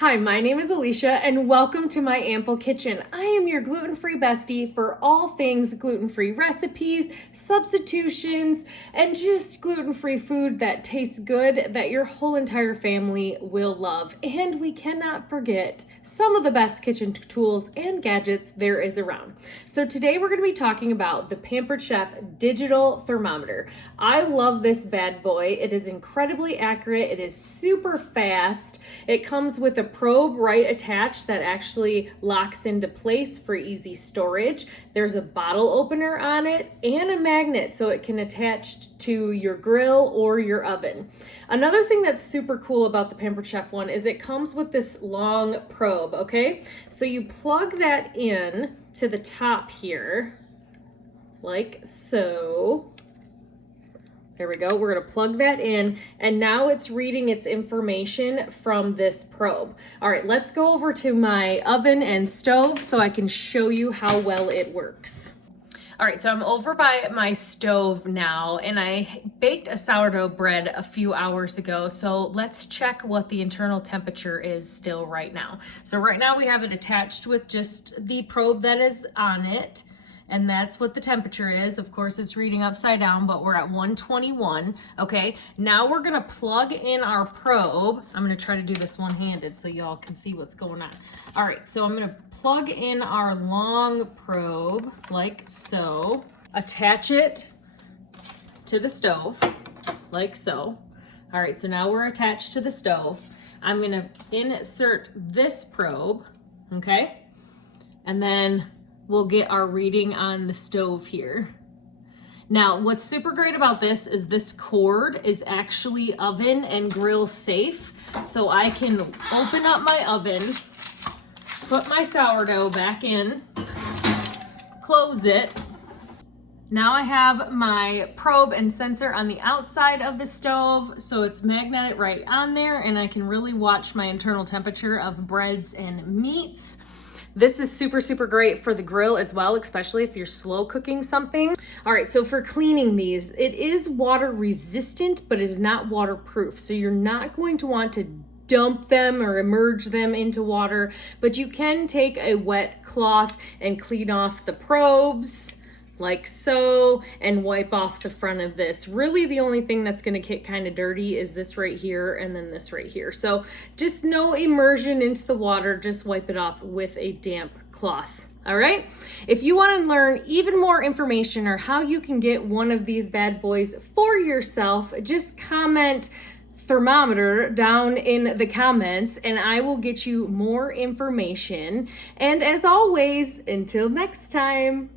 Hi, my name is Alicia and welcome to my Ample Kitchen. I am your gluten-free bestie for all things gluten-free recipes, substitutions, and just gluten-free food that tastes good that your whole entire family will love. And we cannot forget some of the best kitchen tools and gadgets there is around. So today we're going to be talking about the Pampered Chef digital thermometer. I love this bad boy. It is incredibly accurate. It is super fast. It comes with a probe right attached that actually locks into place for easy storage. There's a bottle opener on it and a magnet so it can attach to your grill or your oven. Another thing that's super cool about the Pampered Chef one is it comes with this long probe, okay? So you plug that in to the top here, like so. There we go. We're going to plug that in, and now it's reading its information from this probe. All right, let's go over to my oven and stove so I can show you how well it works. All right, so I'm over by my stove now, and I baked a sourdough bread a few hours ago, so let's check what the internal temperature is still right now. So right now we have it attached with just the probe that is on it, and that's what the temperature is. Of course, it's reading upside down, but we're at 121, okay? Now we're gonna plug in our probe. I'm gonna try to do this one-handed so y'all can see what's going on. All right, so I'm gonna plug in our long probe, like so. Attach it to the stove, like so. All right, so now we're attached to the stove. I'm gonna insert this probe, okay? And then we'll get our reading on the stove here. Now, what's super great about this cord is actually oven and grill safe. So I can open up my oven, put my sourdough back in, close it. Now I have my probe and sensor on the outside of the stove, so it's magnetic right on there, and I can really watch my internal temperature of breads and meats. This is super, super great for the grill as well, especially if you're slow cooking something. All right, so for cleaning these, it is water resistant, but it is not waterproof. So you're not going to want to dump them or immerse them into water, but you can take a wet cloth and clean off the probes, like so, and wipe off the front of this. Really the only thing that's gonna get kind of dirty is this right here and then this right here. So just no immersion into the water, just wipe it off with a damp cloth. All right, if you want to learn even more information or how you can get one of these bad boys for yourself, just comment thermometer down in the comments and I will get you more information. And as always, until next time.